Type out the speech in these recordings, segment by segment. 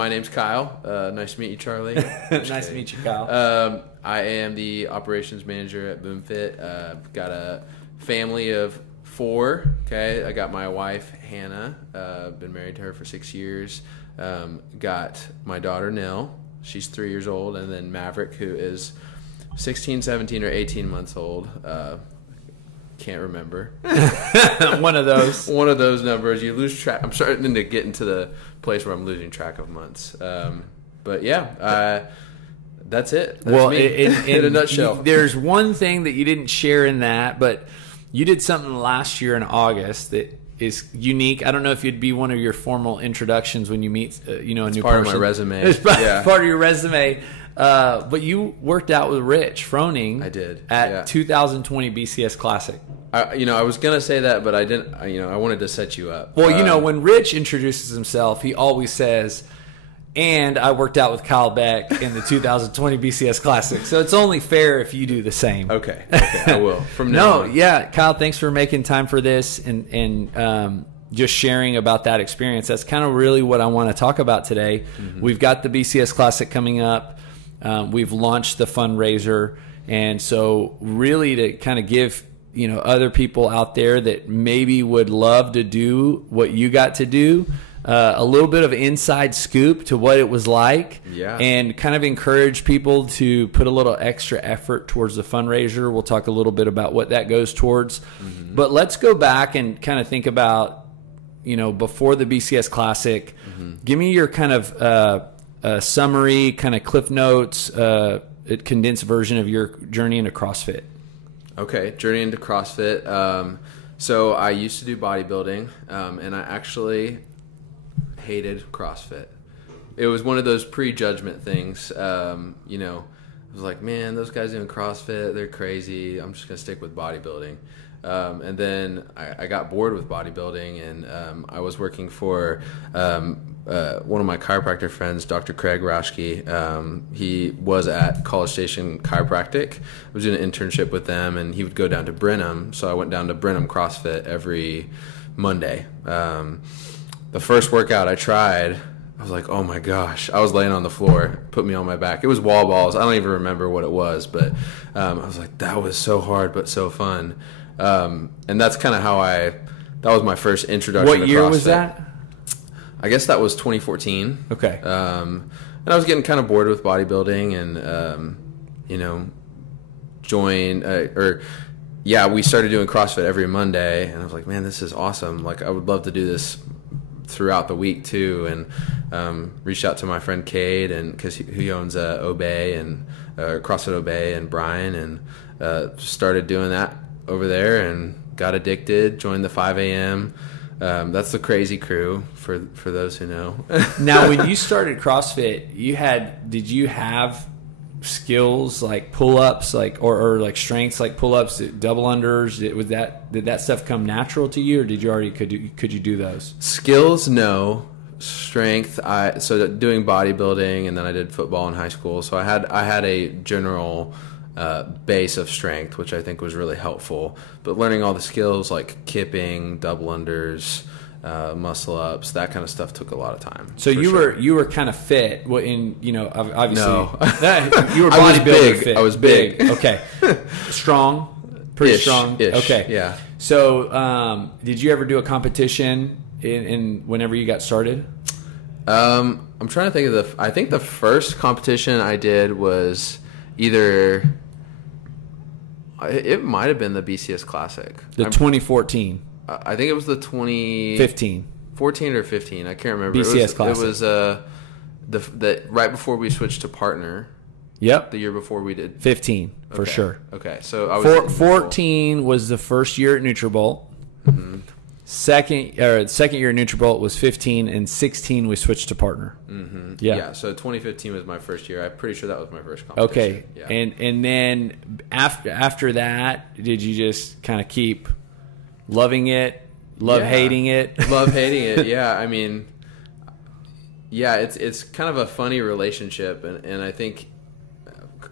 My name's Kyle. Nice to meet you, Charlie. Nice to meet you, Kyle. I am the operations manager at BoomFit. Got a family of 4. Okay, I got my wife Hannah. Been married to her for 6 years. Got my daughter Nell. She's 3 years old, and then Maverick, who is 16, 17, or 18 months old. Can't remember. One of those. One of those numbers. You lose track. I'm starting to get into the place where I'm losing track of months. But yeah, that's it. That's me in a nutshell. There's one thing that you didn't share in that, but you did something last year in August that is unique. I don't know if it'd be one of your formal introductions when you meet, a new person. Part of my resume. It's part of your resume. But you worked out with Rich Froning. I did at 2020 BCS Classic. I was gonna say that, but I didn't. I wanted to set you up. Well, when Rich introduces himself, he always says, "And I worked out with Kyle Boek in the 2020 BCS Classic." So it's only fair if you do the same. Okay, I will from now on. Yeah, Kyle, thanks for making time for this and just sharing about that experience. That's kind of really what I want to talk about today. Mm-hmm. We've got the BCS Classic coming up. We've launched the fundraiser, and so really to kind of give other people out there that maybe would love to do what you got to do, a little bit of inside scoop to what it was like, and kind of encourage people to put a little extra effort towards the fundraiser. We'll talk a little bit about what that goes towards, but let's go back and kind of think about before the BCS Classic. Give me your kind of summary, kind of Cliff Notes, a condensed version of your journey into CrossFit. Okay, journey into CrossFit. So I used to do bodybuilding, and I actually hated CrossFit. It was one of those prejudgment things. I was like, man, those guys doing CrossFit, they're crazy. I'm just going to stick with bodybuilding. And then I got bored with bodybuilding, and I was working for one of my chiropractor friends, Dr. Craig Roschke. He was at College Station Chiropractic. I was doing an internship with them, and he would go down to Brenham. So I went down to Brenham CrossFit every Monday. The first workout I tried, I was like, oh my gosh. I was laying on the floor, put me on my back. It was wall balls. I don't even remember what it was, but I was like, that was so hard but so fun. And that's kind of how that was my first introduction to CrossFit. What year was that? I guess that was 2014. Okay. And I was getting kind of bored with bodybuilding and, we started doing CrossFit every Monday, and I was like, man, this is awesome. Like, I would love to do this throughout the week too, and reached out to my friend Cade, and because he owns Obey and CrossFit Obey and Brian, and started doing that over there and got addicted, joined the 5 a.m. That's the crazy crew for those who know. Now, when you started CrossFit, did you have skills like pull-ups, or like strengths like pull-ups, double unders? Did that stuff come natural to you, or did you already could you do those? Skills, no. Strength, so doing bodybuilding, and then I did football in high school, so I had a general base of strength, which I think was really helpful. But learning all the skills like kipping, double unders, muscle ups, that kind of stuff took a lot of time. So you were kind of fit. Well, obviously, no. You were bodybuilder fit. I was big. Okay, strong, pretty strong. Okay, yeah. So, did you ever do a competition in whenever you got started? I'm trying to think of I think the first competition I did was either. It might have been the BCS Classic. The 2014. I think it was the 2015. 14 or 15. I can't remember. BCS Classic. It was the right before we switched to partner. Yep. The year before we did 15 for sure. Okay, so I was 14 was the first year at Nutrabolt. Mm-hmm. Second year at Nutrabolt was 15, and 16 we switched to partner. Mm-hmm. Yeah. So 2015 was my first year. I'm pretty sure that was my first competition. Okay. Yeah. And then after that, did you just kind of keep loving it, hating it? Love hating it. Yeah. I mean, yeah, it's kind of a funny relationship, and I think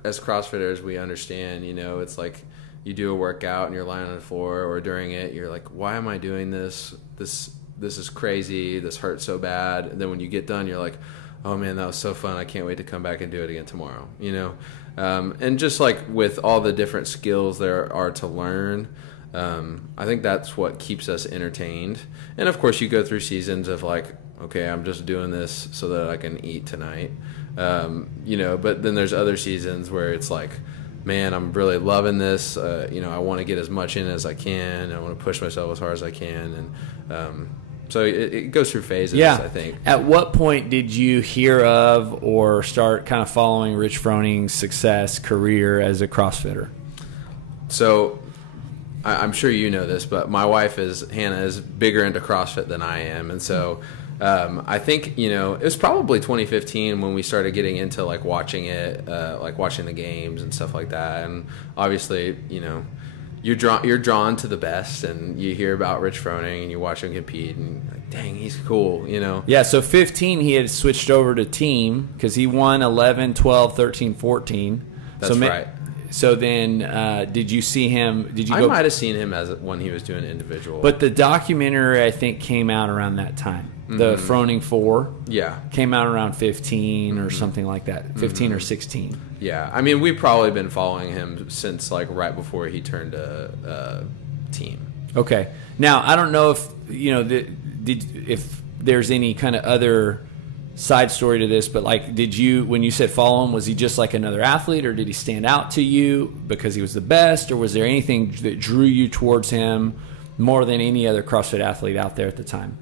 as CrossFitters we understand, it's like you do a workout and you're lying on the floor, or during it you're like, why am I doing this? This is crazy. This hurts so bad. And then when you get done, you're like, oh man, that was so fun. I can't wait to come back and do it again tomorrow, you know? And just like with all the different skills there are to learn, I think that's what keeps us entertained. And of course you go through seasons of like, okay, I'm just doing this so that I can eat tonight. You know, but then there's other seasons where it's like, man, I'm really loving this. You know, I want to get as much in as I can. I want to push myself as hard as I can. And so it goes through phases, I think. At what point did you hear of or start kind of following Rich Froning's success, career as a CrossFitter? So I'm sure you know this, but my wife Hannah is bigger into CrossFit than I am. And so I think, you know, it was probably 2015 when we started getting into like watching it, like watching the games and stuff like that. And obviously, you know, you're drawn to the best, and you hear about Rich Froning and you watch him compete, and you're like, dang, he's cool, you know. Yeah, so 15 he had switched over to team because he won 11, 12, 13, 14. That's right. So then, did you see him? I might have seen him as when he was doing individual. But the documentary, I think, came out around that time. The Froning 4 came out around 15 or something like that, 15 or 16. Yeah, I mean, we've probably been following him since like right before he turned a team. Okay. Now, I don't know if, you know, if there's any kind of other side story to this, but like, when you said follow him, was he just like another athlete, or did he stand out to you because he was the best, or was there anything that drew you towards him more than any other CrossFit athlete out there at the time?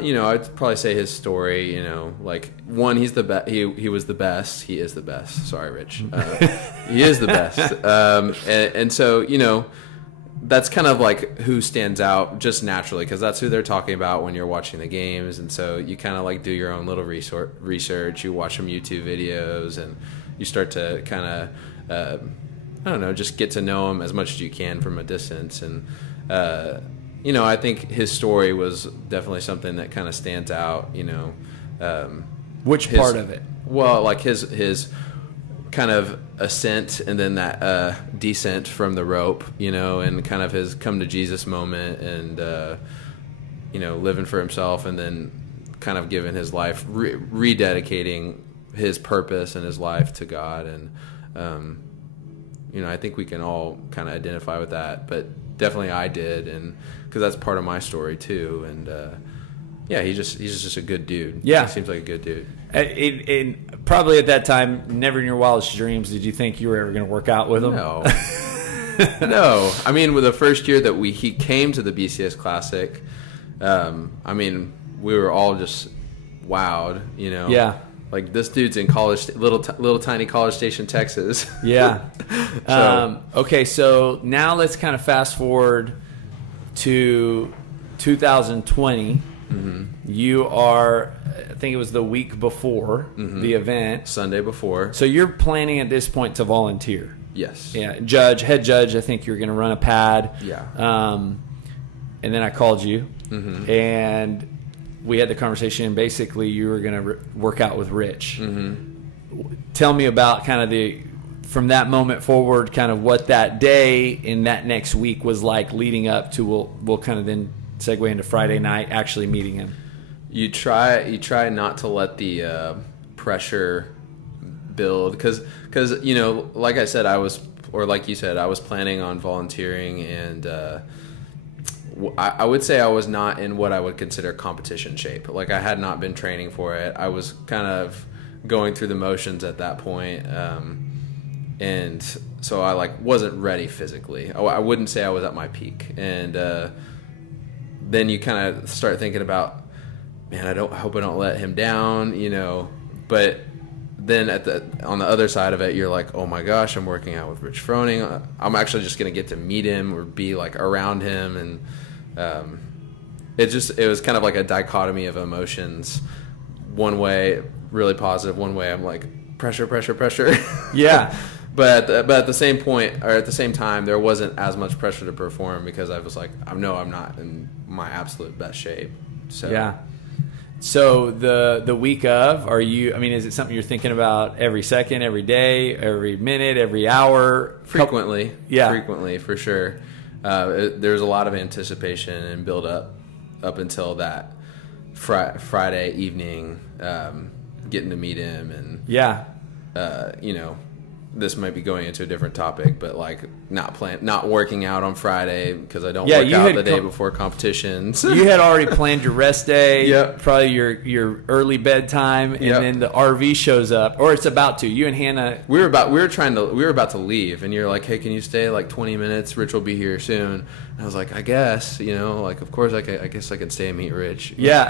You know, I'd probably say his story, you know, like, one, he's the best. He was the best. He is the best. Sorry, Rich. He is the best. And so, you know, that's kind of like who stands out just naturally, because that's who they're talking about when you're watching the games. And so you kind of like do your own little research. You watch some YouTube videos, and you start to kind of, I don't know, just get to know him as much as you can from a distance. And, you know, I think his story was definitely something that kind of stands out, you know. Which part of it? Well, like his kind of ascent and then that descent from the rope, you know, and kind of his come to Jesus moment, and, you know, living for himself, and then kind of giving his life, rededicating his purpose and his life to God. And, you know, I think we can all kind of identify with that, but definitely I did, and because that's part of my story too. And yeah, he's just a good dude. Yeah, he seems like a good dude. And probably at that time, never in your wildest dreams did you think you were ever going to work out with him. No. No, I mean, with the first year that he came to the BCS Classic, I mean, we were all just wowed, you know. Yeah. Like, this dude's in little tiny College Station, Texas. Yeah. So, okay, so now let's kind of fast forward to 2020. Mm-hmm. You are, I think it was the week before the event. Sunday before. So you're planning at this point to volunteer. Yes. Yeah. Head judge, I think you were going to run a pad. Yeah. And then I called you, and we had the conversation, and basically you were going to work out with Rich. Tell me about kind of from that moment forward, kind of what that day in that next week was like leading up to, we'll kind of then segue into Friday night actually meeting him. You try not to let the pressure build, because you know, like I said, like you said, I was planning on volunteering, and I would say I was not in what I would consider competition shape. Like, I had not been training for it. I was kind of going through the motions at that point, and so I wasn't ready physically. I wouldn't say I was at my peak. And then you kind of start thinking about, man, I hope I don't let him down, you know. But then on the other side of it, you're like, oh my gosh, I'm working out with Rich Froning. I'm actually just going to get to meet him or be like around him. And it was kind of like a dichotomy of emotions. One way, really positive. One way, I'm like, pressure. Yeah. But at the same point, or at the same time, there wasn't as much pressure to perform, because I was like, I'm not in my absolute best shape. So yeah. So the week of, is it something you're thinking about every second, every day, every minute, every hour? Frequently. Yeah. Frequently, for sure. There's a lot of anticipation and build up until that Friday evening, getting to meet him and yeah. you know, this might be going into a different topic, but like not working out on Friday because I don't work out the day before competitions. You had already planned your rest day, Yep. probably your early bedtime, and Yep. then the RV shows up, or it's about to. You and Hannah, We were about to leave, and you're like, "Hey, can you stay like 20 minutes? Rich will be here soon." And I was like, "I guess, you know, like of course I guess I can stay and meet Rich." yeah.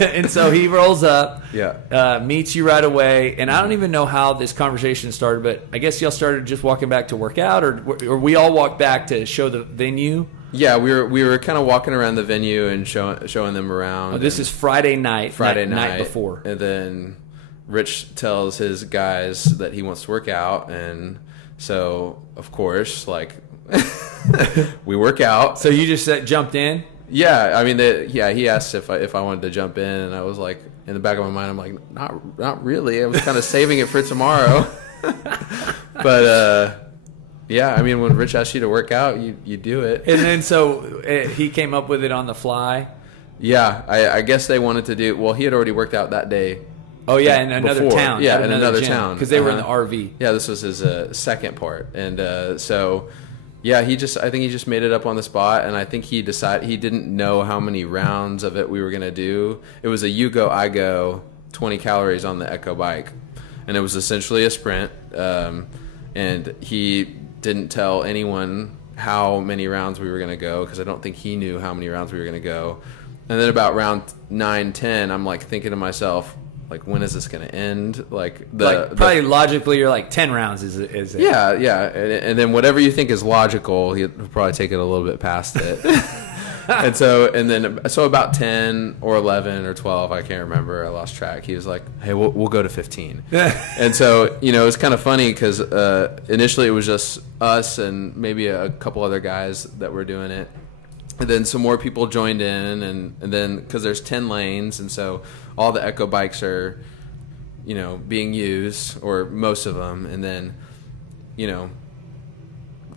And so he rolls up, Yeah. meets you right away, and I don't even know how this conversation started, but I guess y'all started just walking back to work out, or we all walked back to show the venue. Yeah, we were kind of walking around the venue and showing them around. Oh, this is Friday night. Night before. And then Rich tells his guys that he wants to work out, and so of course, like we work out. So you just jumped in? Yeah, I mean, he asked if I wanted to jump in, and I was like, in the back of my mind, I'm like, not really. I was kind of saving it for tomorrow. But yeah, I mean, when Rich asks you to work out, you do it. And then so he came up with it on the fly. Yeah, I guess they wanted to do. Well, he had already worked out that day. Oh yeah, in another before. town. Yeah, in another town because they were in the RV. Yeah, this was his second part, and so yeah, I think he just made it up on the spot, and I think he decided he didn't know how many rounds of it we were gonna do. It was a you go, I go, 20 calories on the Echo bike, and it was essentially a sprint. And he didn't tell anyone how many rounds we were gonna go because I don't think he knew how many rounds we were gonna go. And then about round 9, 10, I'm like thinking to myself, like, when is this going to end? Like probably logically, you're like 10 rounds is it? Yeah, and then whatever you think is logical, he'll probably take it a little bit past it. So about 10 or 11 or 12, I can't remember. I lost track. He was like, "Hey, we'll go to 15." And so, you know, it's kind of funny because initially it was just us and maybe a couple other guys that were doing it. And then some more people joined in, and then because there's 10 lanes, and so all the Echo bikes are, you know, being used, or most of them. And then, you know,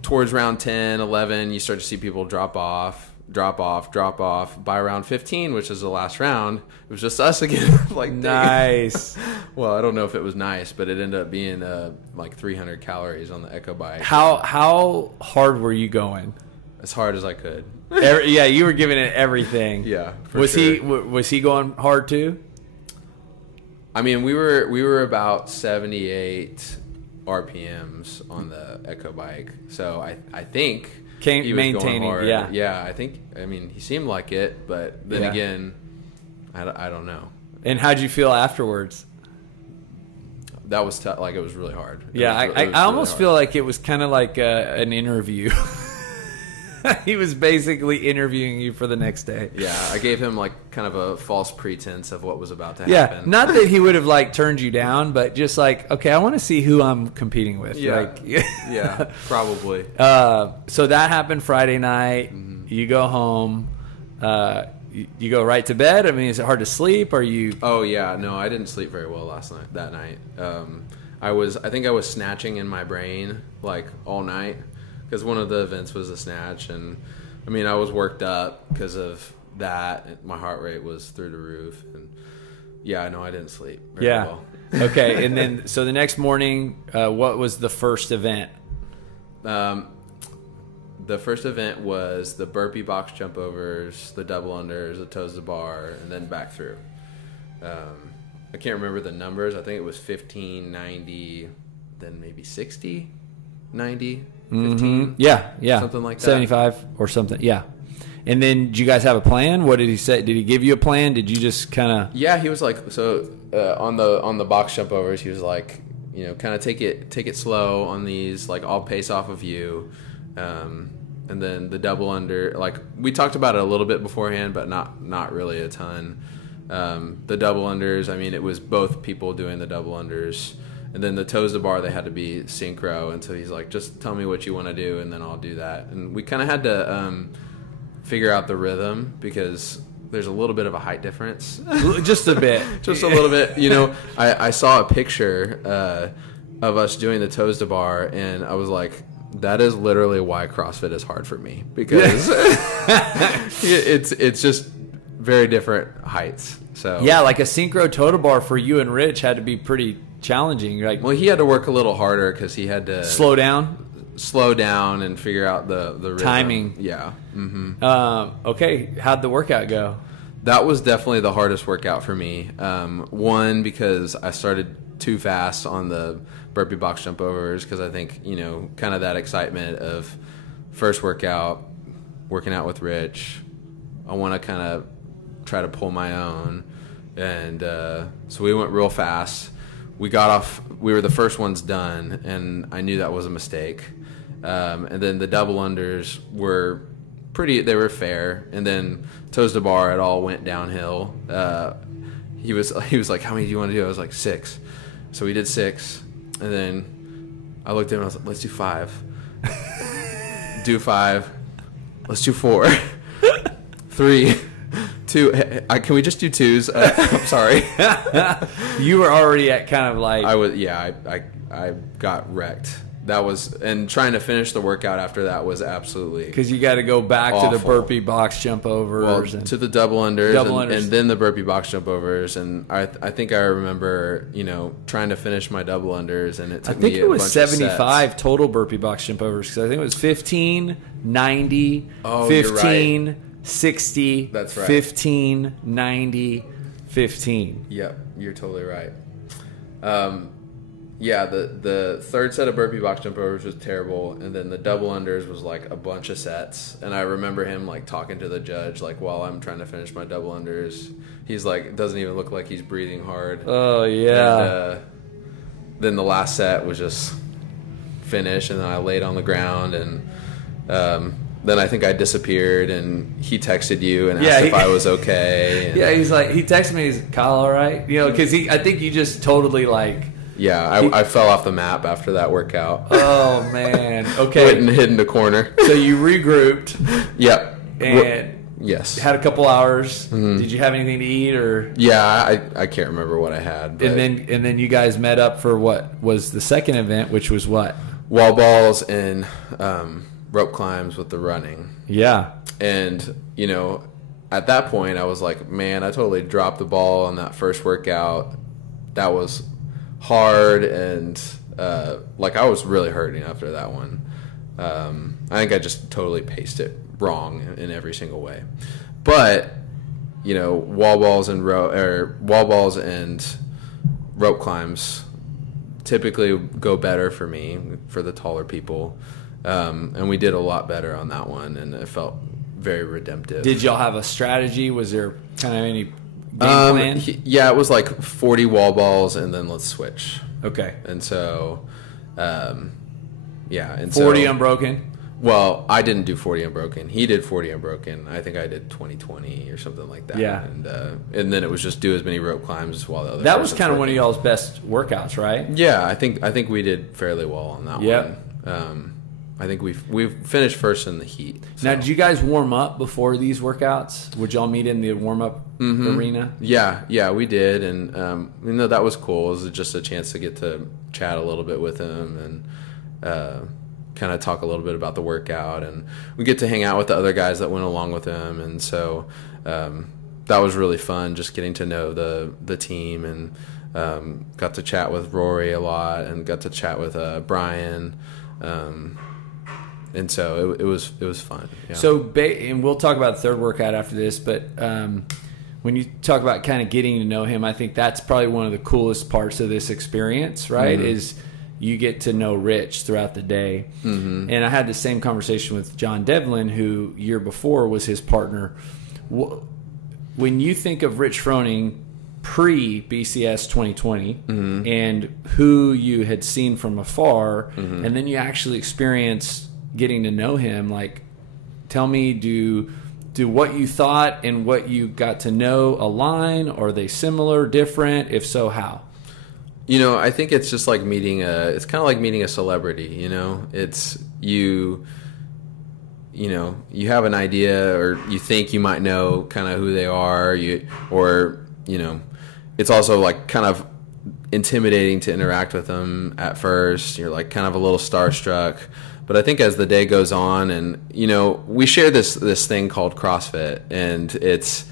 towards round 10, 11, you start to see people drop off. By round 15, which is the last round, it was just us again. Like, nice. Well, I don't know if it was nice, but it ended up being like 300 calories on the Echo bike. How hard were you going? As hard as I could. Yeah, you were giving it everything. Yeah, was he going hard too? I mean, we were about 78 RPMs on the Echo bike, so I think he was maintaining. Going hard. Yeah, I think. I mean, he seemed like it, but then again, I don't know. And how'd you feel afterwards? That was tough. Like, it was really hard. Yeah, I almost feel like it was kind of like an interview. He was basically interviewing you for the next day. Yeah, I gave him like kind of a false pretense of what was about to happen. Yeah, not that he would have like turned you down, but just like, okay, I want to see who I'm competing with. Yeah, like, yeah, probably. So that happened Friday night. Mm-hmm. You go home. You go right to bed. I mean, is it hard to sleep? Are you? Oh yeah, no, I didn't sleep very well that night. I think I was snatching in my brain like all night. Because one of the events was a snatch, and I mean, I was worked up because of that. My heart rate was through the roof, and yeah, no, I didn't sleep very well. Okay, and then so the next morning, what was the first event? The first event was the burpee box jump overs, the double unders, the toes to bar, and then back through. I can't remember the numbers. I think it was 15, 90, then maybe 60, 90. 15, mm-hmm. Yeah, something like that, 75 or something. Yeah. And then, did you guys have a plan? What did he say? Did he give you a plan? Did you just kind of? Yeah, he was like, so on the box jump overs, he was like, you know, kind of take it slow on these. Like, I'll pace off of you, and then the double under. Like, we talked about it a little bit beforehand, but not really a ton. The double unders. I mean, it was both people doing the double unders. And then the toes to bar, they had to be synchro. And so he's like, just tell me what you want to do, and then I'll do that. And we kind of had to figure out the rhythm because there's a little bit of a height difference. Just a bit. Just a little bit. You know, I saw a picture of us doing the toes to bar, and I was like, that is literally why CrossFit is hard for me. Because it's just very different heights. So yeah, like a synchro total bar for you and Rich had to be pretty challenging. Like, well, he had to work a little harder because he had to slow down and figure out the rhythm. Timing. Yeah. Okay, how'd the workout go? That was definitely the hardest workout for me. One, because I started too fast on the burpee box jump overs, because I think, kind of that excitement of first workout, working out with Rich, I want to kind of try to pull my own. And so we went real fast. We got off, we were the first ones done, and I knew that was a mistake. And then the double unders were they were fair. And then toes to bar, it all went downhill. He was like, how many do you want to do? I was like, 6. So we did 6. And then I looked at him and I was like, let's do 5. Do 5. Let's do 4. 3. 2. Can we just do 2s? I'm sorry. You were already at kind of like... I got wrecked. That was, and trying to finish the workout after that was absolutely, because you got to go back awful. To the burpee box jump overs, to the double unders, and then the burpee box jump overs. And I think I remember, trying to finish my double unders, and it took me a bunch of 75 total burpee box jump overs, because I think it was 15, 90, 15, right. 60, that's right. 15, 90, 15. Yep, you're totally right. Yeah, the third set of burpee box jump overs was terrible, and then the double unders was like a bunch of sets. And I remember him like talking to the judge like while I'm trying to finish my double unders. He's like, it doesn't even look like he's breathing hard. Oh yeah. And then the last set was just finish, and then I laid on the ground, and then I think I disappeared, and he texted you and asked if I was okay. And he's like, he texted me, he's Kyle, all right? Because I think you just totally like. Yeah, I fell off the map after that workout. Oh, man. Okay. Went and hid in the corner. So you regrouped. Yep. And yes, had a couple hours. Mm-hmm. Did you have anything to eat or? Yeah, I can't remember what I had. But and then you guys met up for what was the second event, which was what? Wall balls and rope climbs with the running. Yeah. And, at that point I was like, man, I totally dropped the ball on that first workout. That was hard, and I was really hurting after that one. I think I just totally paced it wrong in every single way. But wall balls and rope climbs typically go better for me, for the taller people, and we did a lot better on that one, and it felt very redemptive. Did y'all have a strategy? Was there kind of any game plan? Yeah, it was like 40 wall balls, and then let's switch. Okay. And so, and 40 unbroken? Well, I didn't do 40 unbroken. He did 40 unbroken. I think I did 20-20 or something like that. Yeah. And then it was just do as many rope climbs while the other. That was kind of one of y'all's best workouts, right? Yeah, I think we did fairly well on that one. I think we've finished first in the heat. So. Now, did you guys warm up before these workouts? Would y'all meet in the warm-up arena? Yeah, we did, and that was cool. It was just a chance to get to chat a little bit with him and kind of talk a little bit about the workout, and we get to hang out with the other guys that went along with him, and so that was really fun, just getting to know the team, and got to chat with Rory a lot, and got to chat with Brian. And so it was fun. Yeah. So, and we'll talk about the third workout after this, but when you talk about kind of getting to know him, I think that's probably one of the coolest parts of this experience, right? Mm-hmm. Is you get to know Rich throughout the day. Mm-hmm. And I had the same conversation with John Devlin, who year before was his partner. When you think of Rich Froning pre-BCS 2020 mm-hmm. and who you had seen from afar, mm-hmm. and then you actually experience getting to know him, like, tell me, do what you thought and what you got to know align? Are they similar, different? If so, how? I think it's just like it's kind of like meeting a celebrity, it's you have an idea, or you think you might know kind of who they are, it's also like kind of intimidating to interact with them at first. You're like kind of a little starstruck. But I think as the day goes on, and we share this thing called CrossFit, and it's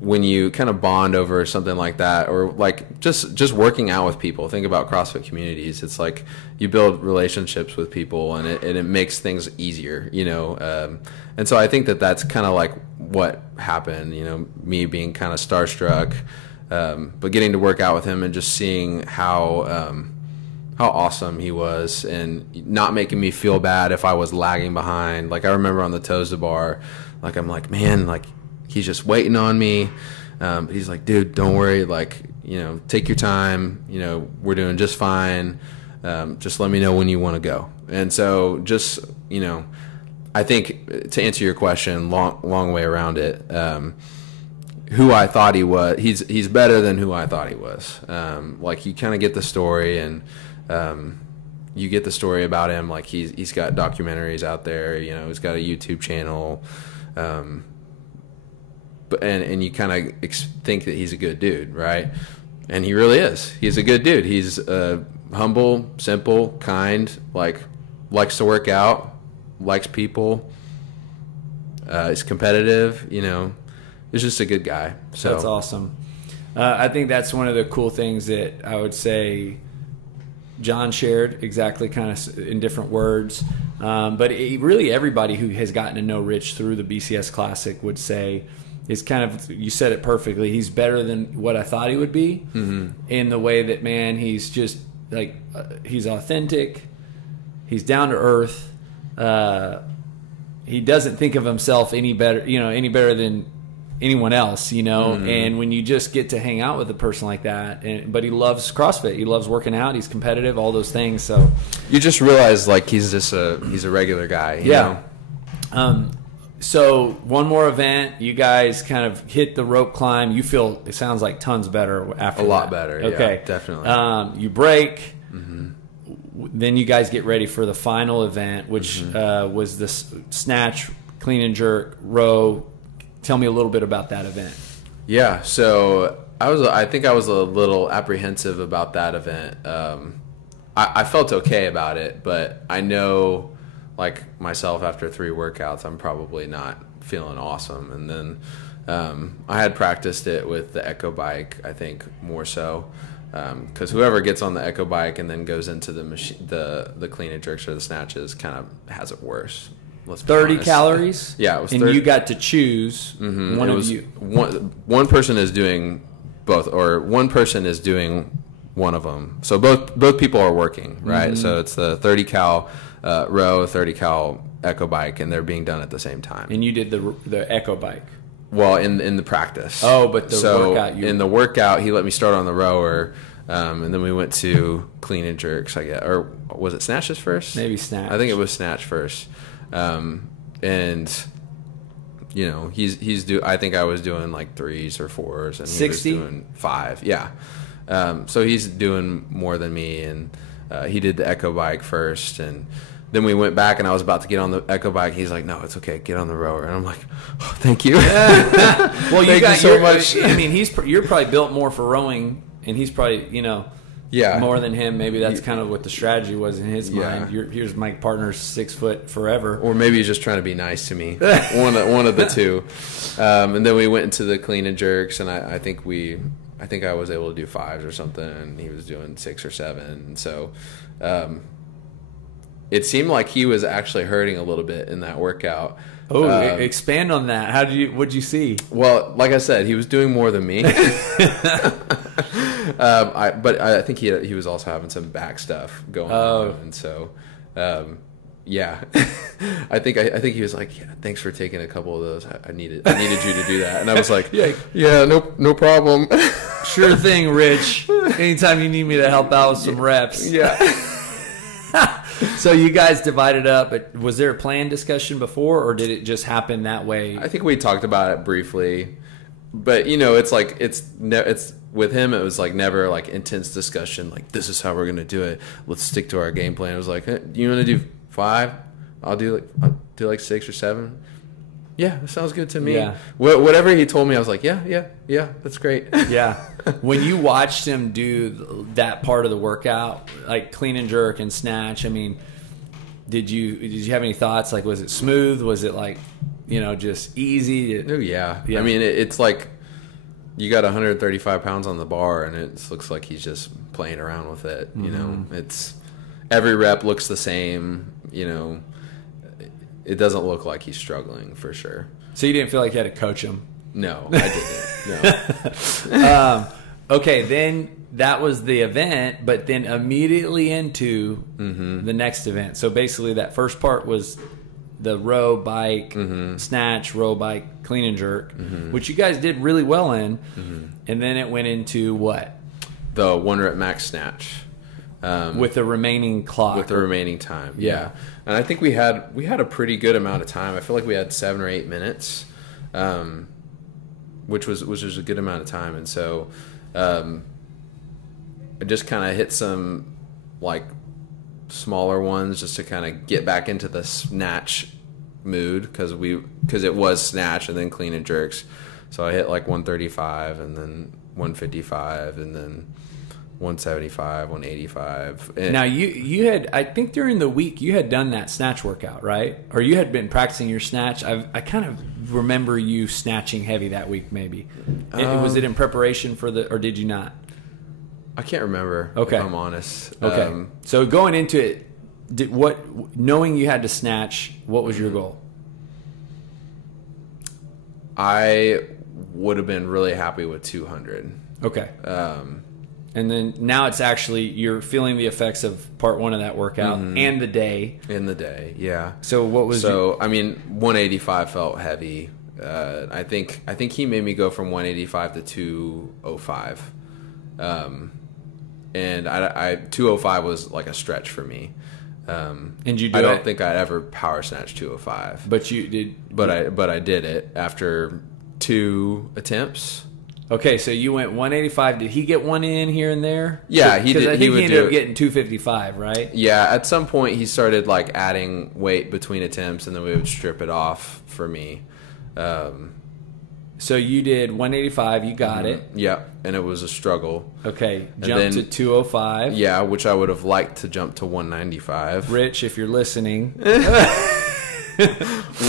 when you kind of bond over something like that, or like just working out with people. Think about CrossFit communities. It's like you build relationships with people, and it makes things easier, you know. And so I think that's kind of like what happened, you know, me being kind of starstruck, but getting to work out with him and just seeing how awesome he was, and not making me feel bad if I was lagging behind. Like I remember on the toes to bar, like I'm like, man, like he's just waiting on me. He's like, dude, don't worry. Like, you know, take your time. You know, we're doing just fine. Just let me know when you want to go. And so just, you know, I think to answer your question, long way around it, who I thought he was, he's better than who I thought he was. Like you kind of get the story, and you get the story about him. Like he's got documentaries out there, you know, he's got a YouTube channel. But and you kind of think that he's a good dude, right? And he really is. He's a good dude. He's humble, simple, kind, like likes to work out, likes people. Is competitive, you know. He's just a good guy. So that's awesome. I think that's one of the cool things that I would say John shared exactly kind of in different words. But really everybody who has gotten to know Rich through the BCS Classic would say is kind of, you said it perfectly, he's better than what I thought he would be, in the way that, man, he's just like, he's authentic, he's down to earth, he doesn't think of himself any better than anyone else, you know. And when you just get to hang out with a person like that, but he loves CrossFit, he loves working out, he's competitive, all those things. So you just realize like he's a regular guy, you know? So one more event, you guys kind of hit the rope climb. You feel, it sounds like tons better after that. A lot better. Okay, yeah, definitely. You break. Then you guys get ready for the final event, which was this snatch, clean and jerk, row. Tell me a little bit about that event. Yeah, so I think I was a little apprehensive about that event. I felt okay about it, but I know, like myself, after 3 workouts, I'm probably not feeling awesome. And then I had practiced it with the Echo bike, I think more so, because whoever gets on the Echo bike and then goes into the machine, the clean and jerks or the snatches, kind of has it worse. 30 calories. Yeah, it was. And 30. You got to choose one of you. One person is doing both, or one person is doing one of them. So both people are working, right? So it's the 30 cal row, 30 cal Echo bike, and they're being done at the same time. And you did the Echo bike. Well, in the practice. Oh, but workout. In the workout, he let me start on the rower, and then we went to clean and jerks, I guess, or was it snatches first? Maybe snatch. I think it was snatch first. And you know, I think I was doing like 3s or 4s, and he 60? was doing 5. Yeah. So he's doing more than me, and he did the Echo bike first, and then we went back, and I was about to get on the Echo bike. He's like, "No, it's okay. Get on the rower." And I'm like, "Oh, thank you." Well, thank you so much. I mean, you're probably built more for rowing, and he's probably, you know, more than him. Maybe that's kind of what the strategy was in his mind. Here's my partner's 6 foot forever, or maybe he's just trying to be nice to me. one of the two. And then we went into the clean and jerks, and I think I was able to do 5s or something, and he was doing 6 or 7. And so it seemed like he was actually hurting a little bit in that workout. Oh, expand on that. What'd you see? Well, like I said, he was doing more than me. But I think he was also having some back stuff going on, and so yeah. I think he was like, "Yeah, thanks for taking a couple of those. I needed you to do that." And I was like, "Yeah, no problem." Sure thing, Rich. Anytime you need me to help out with some reps. Yeah. So you guys divided up, but was there a plan discussion before, or did it just happen that way? I think we talked about it briefly, but you know, it's like it's with him. It was like never like intense discussion. Like, this is how we're gonna do it. Let's stick to our game plan. It was like, hey, you want to do 5? I'll do like 6 or 7. Yeah, that sounds good to me. Yeah. Whatever he told me, I was like, yeah, that's great. Yeah. When you watched him do that part of the workout, like clean and jerk and snatch, I mean, did you have any thoughts? Like, was it smooth? Was it like, you know, just easy? Oh yeah. I mean, it's like you got 135 pounds on the bar, and it looks like he's just playing around with it. You know, it's every rep looks the same. You know, it doesn't look like he's struggling for sure. So you didn't feel like you had to coach him? No, I didn't. No. Okay, then that was the event, but then immediately into the next event. So basically that first part was the row, bike, snatch, row, bike, clean and jerk, which you guys did really well in. And then it went into what? The 1 rep max snatch. With the remaining clock. With the remaining time, yeah. And I think we had a pretty good amount of time. I feel like we had 7 or 8 minutes, which was a good amount of time. And so I just kind of hit some like smaller ones just to kind of get back into the snatch mood because it was snatch and then clean and jerks. So I hit like 135 and then 155 and then 175, 185. Now you had, I think during the week you had done that snatch workout, right? Or you had been practicing your snatch. I kind of remember you snatching heavy that week, maybe. Was it in preparation for or did you not? I can't remember. Okay, if I'm honest. Okay, so going into it, knowing you had to snatch, what was your goal? I would have been really happy with 200. Okay. And then now it's actually, you're feeling the effects of part 1 of that workout and the day. In the day, yeah. So what was I mean, 185 felt heavy. I think he made me go from 185 to 205. And I 205 was like a stretch for me. And you I don't think I'd ever power snatch 205. But you did. But I did it after 2 attempts. Okay, so you went 185. Did he get one in here and there? Yeah, he did. I think he ended do up getting 255, right? Yeah, at some point he started like adding weight between attempts, and then we would strip it off for me. So you did 185. You got it. Yeah, and it was a struggle. Okay, jump to 205. Yeah, which I would have liked to jump to 195. Rich, if you're listening.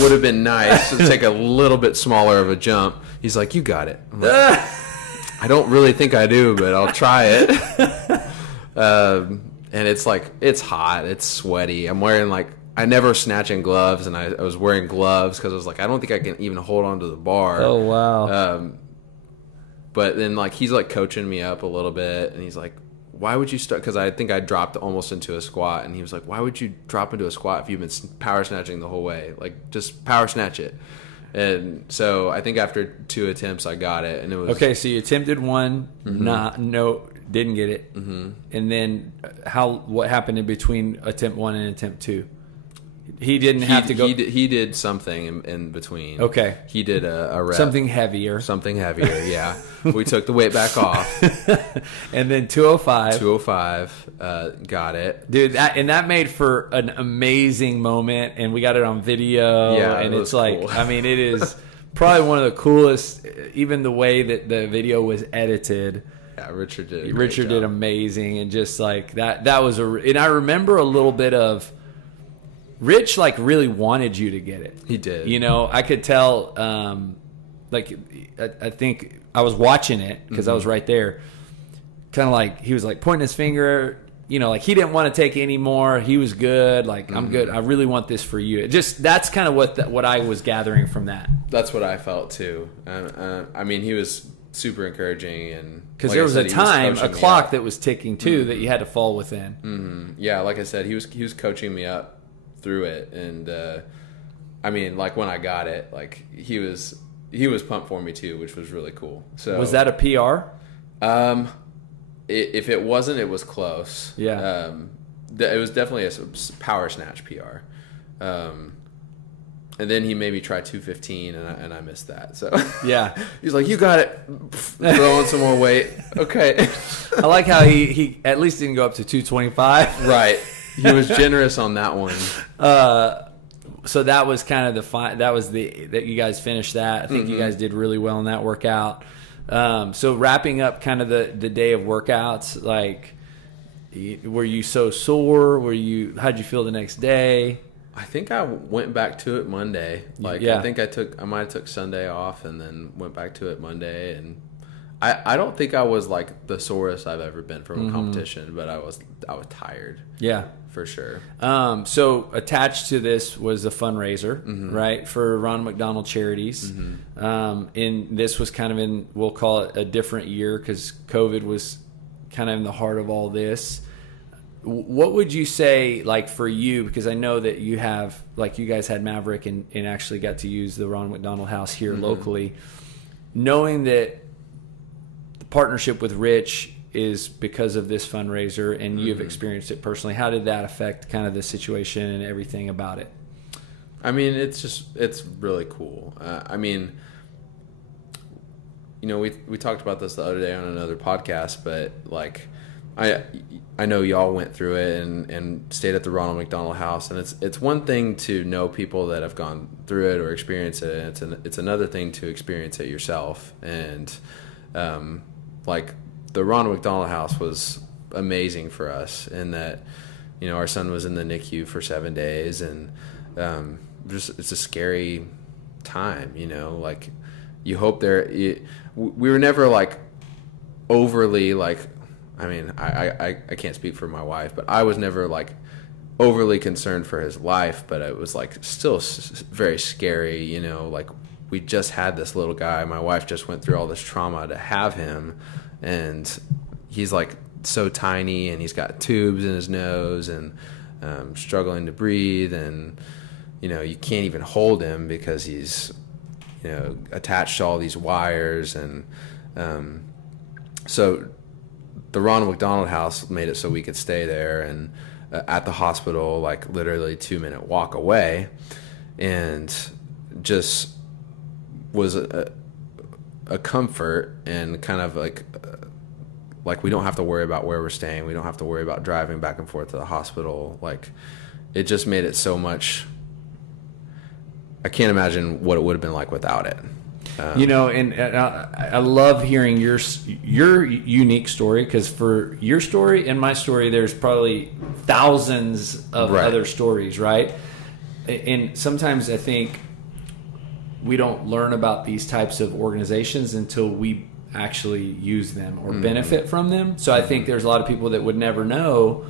Would have been nice to take a little bit smaller of a jump. He's like, you got it. I'm like, I don't really think I do, but I'll try it. And it's like, it's hot, it's sweaty. I'm wearing like, I never snatch in gloves, and I was wearing gloves because I was like, I don't think I can even hold on to the bar. Oh, wow. But then like he's like coaching me up a little bit, and he's like, why would you start? Because I think I dropped almost into a squat, and he was like, why would you drop into a squat if you've been power snatching the whole way? Like, just power snatch it. And so I think after 2 attempts, I got it, and it was okay. So you attempted 1, didn't get it, and then what happened in between attempt 1 and attempt 2? He didn't have to go. He did something in between. Okay. He did a rep. Something heavier. Yeah. We took the weight back off. And then 205. 205. Got it. Dude, that made for an amazing moment, and we got it on video. Yeah, and it's like, cool. I mean, it is probably one of the coolest, even the way that the video was edited. Yeah, Richard did amazing, and just like that was and I remember a little bit of Rich like really wanted you to get it. He did. You know, I could tell. Like I think I was watching it because I was right there. Kind of like he was like pointing his finger. You know, like he didn't want to take any more. He was good. Like I'm good. I really want this for you. That's kind of what I was gathering from that. That's what I felt too. I mean, he was super encouraging, and because there was a clock that was ticking too that you had to fall within. Yeah, like I said, he was coaching me up through it, and I mean, like when I got it, like he was pumped for me too, which was really cool. So was that a PR? If it wasn't, it was close. Yeah. It was definitely a power snatch PR. And then he made me try 215, and I missed that. So yeah, he's like, "You got it." Throw on some more weight. Okay. I like how he at least didn't go up to 225. Right. He was generous on that one. So that was kind of that you guys finished that. I think you guys did really well in that workout. So wrapping up kind of the day of workouts, like, were you so sore? How'd you feel the next day? I think I went back to it Monday. Like, yeah. I think I might have took Sunday off and then went back to it Monday, and I don't think I was like the sorest I've ever been from a competition, but I was tired. Yeah. For sure. So attached to this was a fundraiser, right, for Ronald McDonald Charities. And this was kind of in, we'll call it a different year because COVID was kind of in the heart of all this. What would you say, like, for you, because I know that you have, like, you guys had Maverick and actually got to use the Ronald McDonald House here locally, knowing that the partnership with Rich is because of this fundraiser and you've experienced it personally. How did that affect kind of the situation and everything about it? I mean, it's really cool. I mean, you know, we talked about this the other day on another podcast, but like, I know y'all went through it and stayed at the Ronald McDonald House, and it's one thing to know people that have gone through it or experienced it, and it's another thing to experience it yourself. And like, the Ronald McDonald House was amazing for us in that, you know, our son was in the NICU for 7 days, and it's a scary time, you know, like, you hope we were never like overly like, I mean, I can't speak for my wife, but I was never like overly concerned for his life, but it was like still very scary, you know, like, we just had this little guy. My wife just went through all this trauma to have him, and he's like so tiny, and he's got tubes in his nose, and struggling to breathe, and, you know, you can't even hold him because he's, you know, attached to all these wires. And so the Ronald McDonald House made it so we could stay there, and at the hospital, like literally 2-minute walk away, and just was a comfort, and kind of like we don't have to worry about where we're staying. We don't have to worry about driving back and forth to the hospital. Like, it just made it so much. I can't imagine what it would have been like without it. You know, and I love hearing your unique story, because for your story and my story, there's probably thousands of other stories, right? And sometimes I think we don't learn about these types of organizations until we actually use them or benefit from them. So I think there's a lot of people that would never know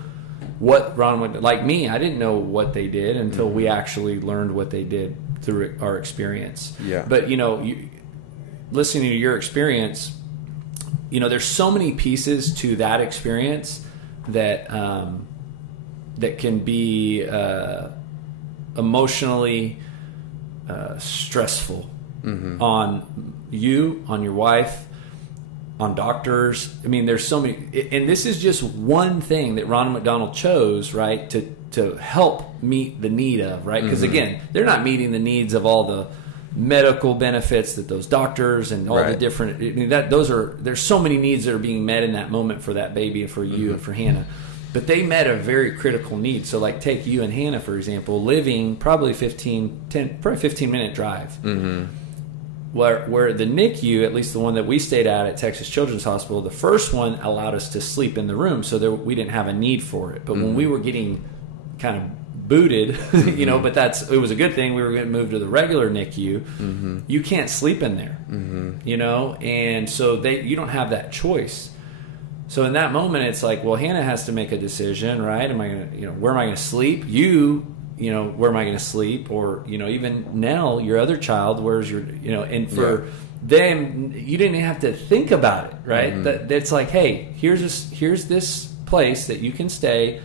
what Ronald, like me, I didn't know what they did until we actually learned what they did through our experience. Yeah. But, you know, listening to your experience, you know, there's so many pieces to that experience that that can be emotionally stressful on you, on your wife, on doctors. I mean, there's so many, and this is just one thing that Ronald McDonald chose, right, to help meet the need of, right? Because again, they're not meeting the needs of all the medical benefits that those doctors and all the different, I mean, there's so many needs that are being met in that moment for that baby and for you and for Hannah. But they met a very critical need. So, like, take you and Hannah, for example, living probably 15-minute drive. Where the NICU, at least the one that we stayed at Texas Children's Hospital, the first one allowed us to sleep in the room, so we didn't have a need for it. But when we were getting kind of booted, you know, but it was a good thing. We were going to move to the regular NICU. You can't sleep in there, you know, and so you don't have that choice. So in that moment, it's like, well, Hannah has to make a decision, right? Am I going to, you know, where am I going to sleep? You know, where am I going to sleep? Or, you know, even Nell, your other child, where's your, you know, and for them, you didn't have to think about it, right? That's like, hey, here's this place that you can stay,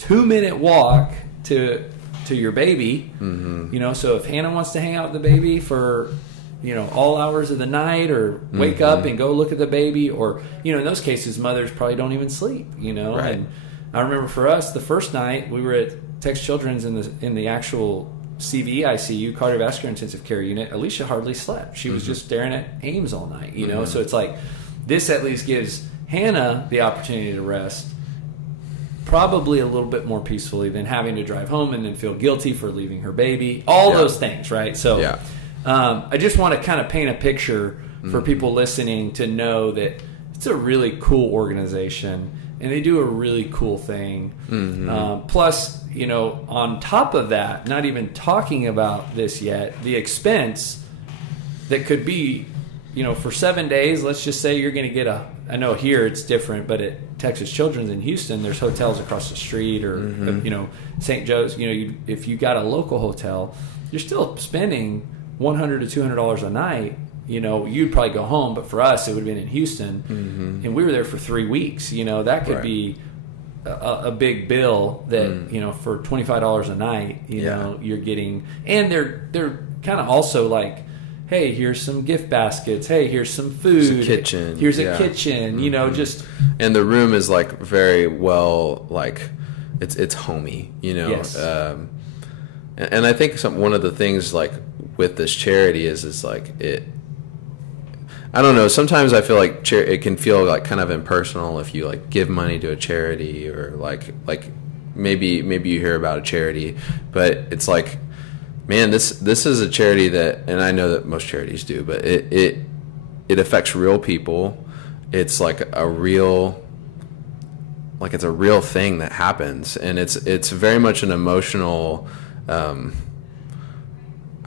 2-minute walk to your baby, you know, so if Hannah wants to hang out with the baby for, you know, all hours of the night, or wake up and go look at the baby, or, you know, in those cases, mothers probably don't even sleep, you know. Right. And I remember for us, the first night we were at Texas Children's in the actual CV ICU, cardiovascular intensive care unit, Alicia hardly slept. She was just staring at Ames all night, you know. So it's like, this at least gives Hannah the opportunity to rest, probably a little bit more peacefully than having to drive home and then feel guilty for leaving her baby. All those things, right? So I just want to kind of paint a picture for people listening to know that it's a really cool organization and they do a really cool thing. Plus, you know, on top of that, not even talking about this yet, the expense that could be, for 7 days, let's just say you're going to get I know here it's different, but at Texas Children's in Houston, there's hotels across the street, or, St. Joe's, if you got a local hotel, you're still spending $100 to $200 a night. You'd probably go home, but for us, it would have been in Houston, and we were there for 3 weeks. That could be a big bill that, for $25 a night, you're getting, and they're kind of also like, hey, here's some gift baskets. Hey, here's some food. Here's a kitchen. Here's a kitchen. Just, and the room is like very well, like it's homey. Yes. And I think one of the things like with this charity is like it. I don't know. Sometimes I feel like it can feel like kind of impersonal if you like give money to a charity, or like maybe you hear about a charity, but it's like, man, this is a charity that, and I know that most charities do, but it affects real people. It's like it's a real thing that happens, and it's very much an emotional. I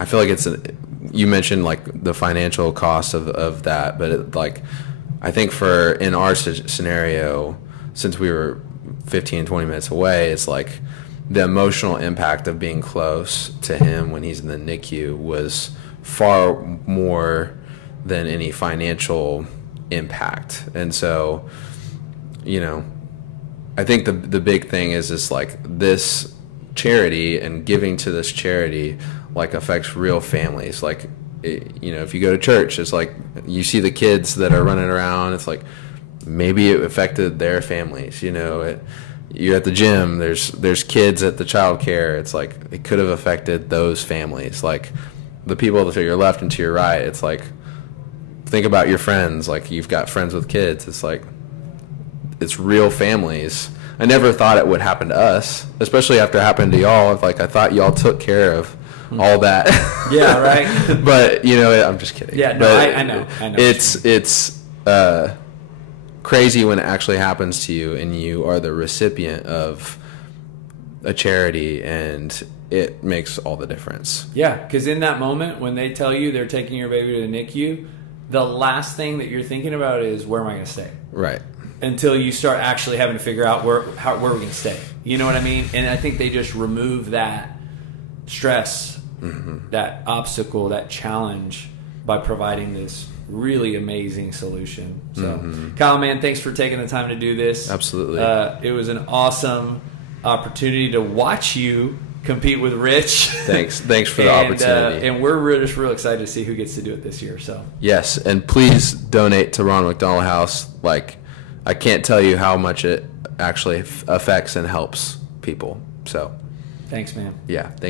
feel like you mentioned like the financial cost of that, but I think in our scenario, since we were 15, 20 minutes away, it's like the emotional impact of being close to him when he's in the NICU was far more than any financial impact. And so, I think the big thing is like this charity and giving to this charity like affects real families. Like, if you go to church, it's like you see the kids that are running around. It's like maybe it affected their families. You're at the gym. There's kids at the child care. It's like it could have affected those families. Like the people to your left and to your right. It's like, think about your friends. Like you've got friends with kids. It's like it's real families. I never thought it would happen to us, especially after it happened to y'all. Like I thought y'all took care of all that. Yeah, right. But I'm just kidding. Yeah, no, but I know. It's crazy when it actually happens to you and you are the recipient of a charity, and it makes all the difference. Yeah, because in that moment when they tell you they're taking your baby to the NICU, the last thing that you're thinking about is, where am I going to stay? Right. Until you start actually having to figure out where we're going to stay. You know what I mean? And I think they just remove that stress, that obstacle, that challenge by providing this really amazing solution. So, Kyle, man, thanks for taking the time to do this. Absolutely. It was an awesome opportunity to watch you compete with Rich. Thanks for the opportunity. And we're just real excited to see who gets to do it this year. So yes, and please donate to Ronald McDonald House. Like, I can't tell you how much it actually affects and helps people. So thanks, man. Yeah, thank you.